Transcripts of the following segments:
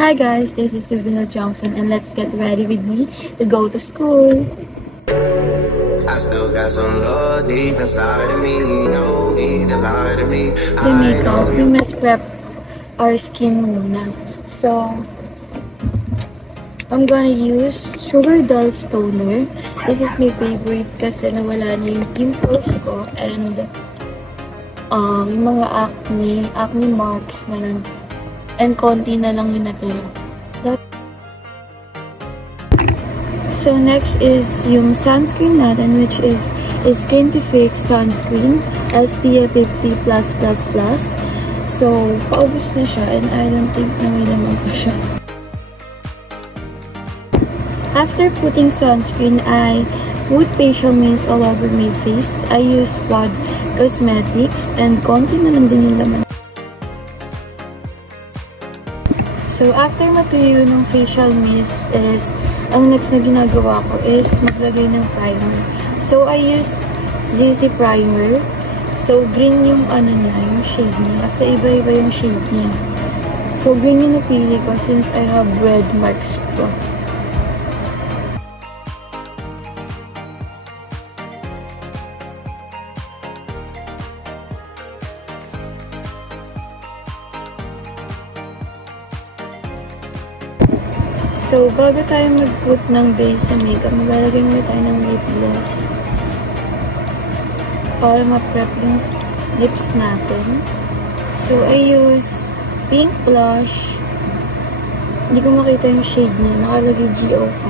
Hi guys, this is Sylvia Johnson and let's get ready with me to go to school. I still got some love deep inside of me, no need to lie to me. The makeup, we must prep our skin muna. So, I'm gonna use Sugar Dolls Toner. This is my favorite kasi nawala na yung pimples ko and yung mga acne marks na and konti na lang yung natira. So next is yung sunscreen natin, which is Skintific sunscreen SPF 50+++. So paubos na siya and I don't think na may laman pa siya. After putting sunscreen, I put facial mist all over my face. I use Quad Cosmetics and konti na lang din yung laman. So, after matuyo ng facial mist is, ang next na ginagawa ko is maglagay ng primer. So, I use ZZ Primer. So, green yung yung shade niya. Kasi iba-iba yung shade niya. So, green yung napili ko since I have red marks po. So, bago tayo mag-put ng base sa makeup, maglalagay muna tayo ng lip gloss para ma-prep yung lips natin. So, I use pink blush. Hindi ko makita yung shade niya. Nakalagay GO5.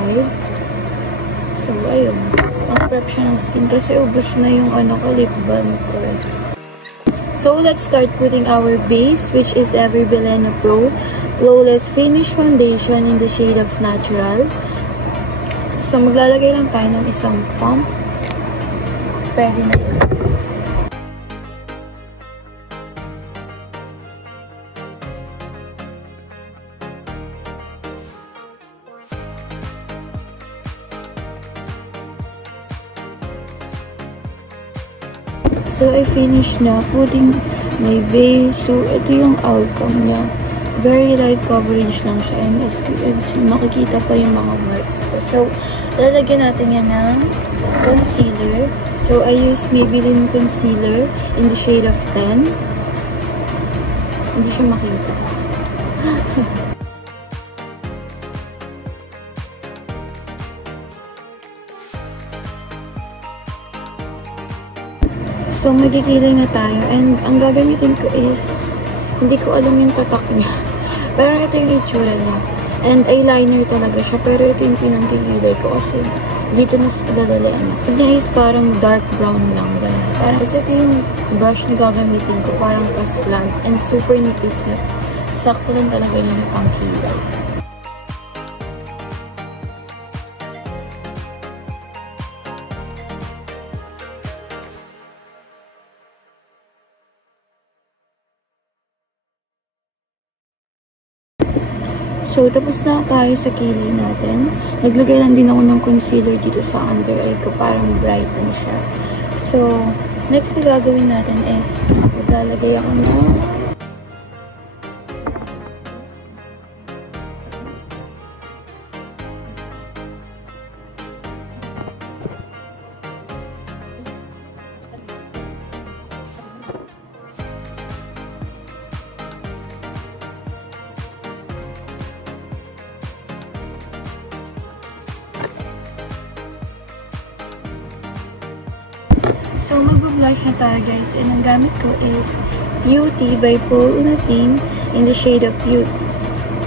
So, ayun. Ma-prep siya ng skin kasi ubos na yung lip balm ko. So, let's start putting our base, which is Ever Bilena Pro Flawless Finish Foundation in the shade of Natural. So, maglalagay lang tayo ng isang pump. Pwede na yun. So, I finished na putting my base. So, ito yung outcome niya. Very light coverage lang siya. And as makikita pa yung mga marks ko. So, lalagyan natin yan ng concealer. So, I use Maybelline Concealer in the shade of 10. Hindi siya makita. So, magkikilay na tayo. And ang gagamitin ko is, hindi ko alam yung tatak niya. Pero ito yung itsura niya. And eyeliner talaga siya. Pero ito yung pinanggigilay ko kasi dito mas padadalian. Ito niya is parang dark brown lang. Parang, kasi ito yung brush na gagamitin ko. Parang paslant. And super nipis na. Sakto lang talaga yung pangkilay. So, tapos na tayo sa kilay natin. Naglagay lang din ako ng concealer dito sa under eye ko. Parang brighten siya. So, next na gagawin natin is maglalagay ako ng So, mag-blush na tayo guys. And ang gamit ko is Beauty by Paul Unatim in the shade of Beauty.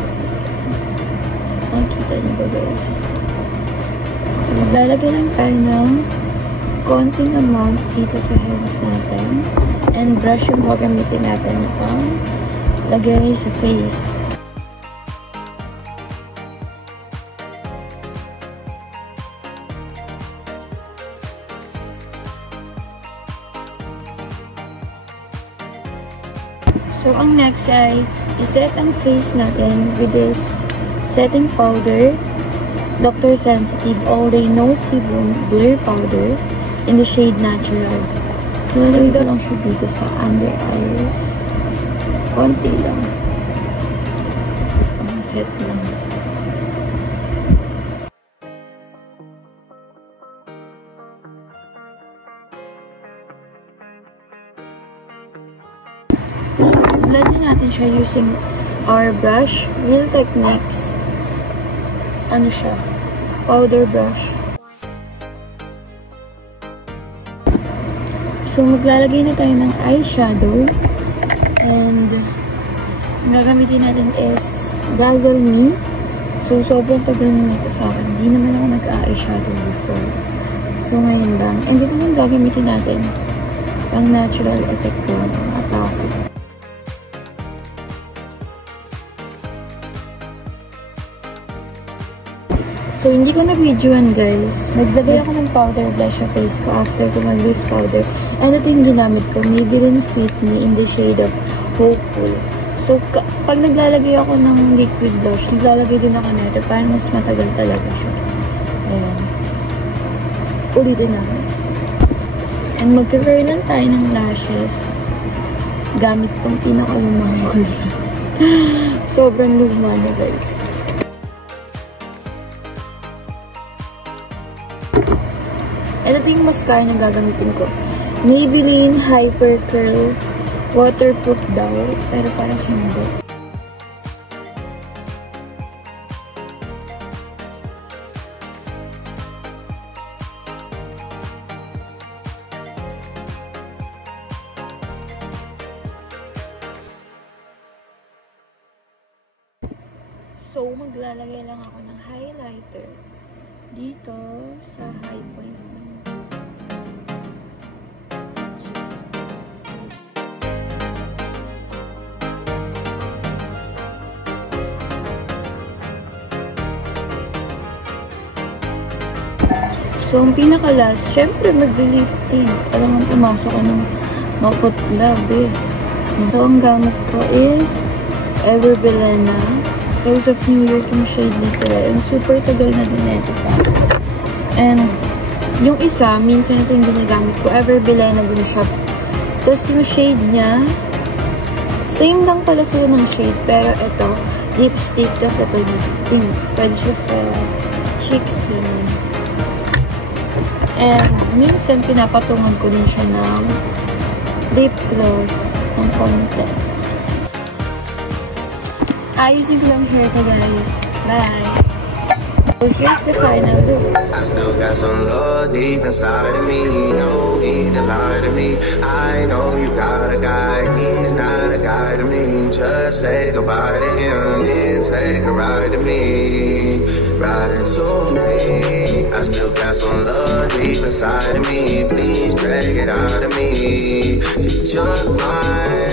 So, ang kita niyo ba guys? So, maglalagay lang tayo ng konting amount dito sa hands natin. And brush yung gagamitin natin pang lagay sa face. So, ang next ay iset ang face natin with this setting powder, Dr. Sensitive All Day No Sebum Blur Powder in the shade Natural. So, nalagay ko lang siya dito sa under eyes. Konti lang. set lang. Blend natin siya using our brush. Real Techniques. Ano siya? Powder brush. So, maglalagay na tayo ng eyeshadow. And, ang gagamitin natin is Dazzle Me. So, sobrang tagal na ito sa akin. Hindi naman ako nag-eyeshadow before. So, ngayon lang. And ito yung gagamitin natin. Pang natural effect ko lang ang atake. So, hindi ko na-videoan, guys. Naglagay ako ng powder blush sa face ko after ko mag-loose powder. And ito yung ginamit ko. Maybelline Fit Me in the shade of Hopeful. So, pag naglalagay ako ng liquid blush, naglalagay din ako nito para mas matagal talaga siya. Ayan. Ulitin natin. And mag-curl lang tayo ng lashes. Gamit tong pinaka-lumang kulay. Sobrang luma na, guys. And ito yung mascara na gagamitin ko. Maybelline Hyper Curl. Waterproof daw. Pero parang hindi. So, maglalagay lang ako ng highlighter dito sa high point. So, ang pinaka-last, syempre mag-lip tint. Alam mo, pumasok ka ng maputla, eh. So, ang gamit ko is Ever Belena. Rose of New York yung shade nito. And super tagal na din ito sa akin. And, yung isa, minsan ito yung ginagamit ko. Ever Belena din siya. Tapos yung shade niya, same lang pala sila ng shade. Pero ito, lipstick. Tapos ito, pink. Pwede siya sa cheeks din. And, minsan, pinapatungan ko din siya ng lip gloss ng konti. Ayusin ko lang hair ko, guys. Bye! So, here's the final look. I still got some love deep inside of me. No need to lie to me. I know you got a guy. He's not a guy to me. Just say goodbye to him and take a ride to me. Ride to me. I still got some love deep inside of me. Please drag it out of me. You're just mine.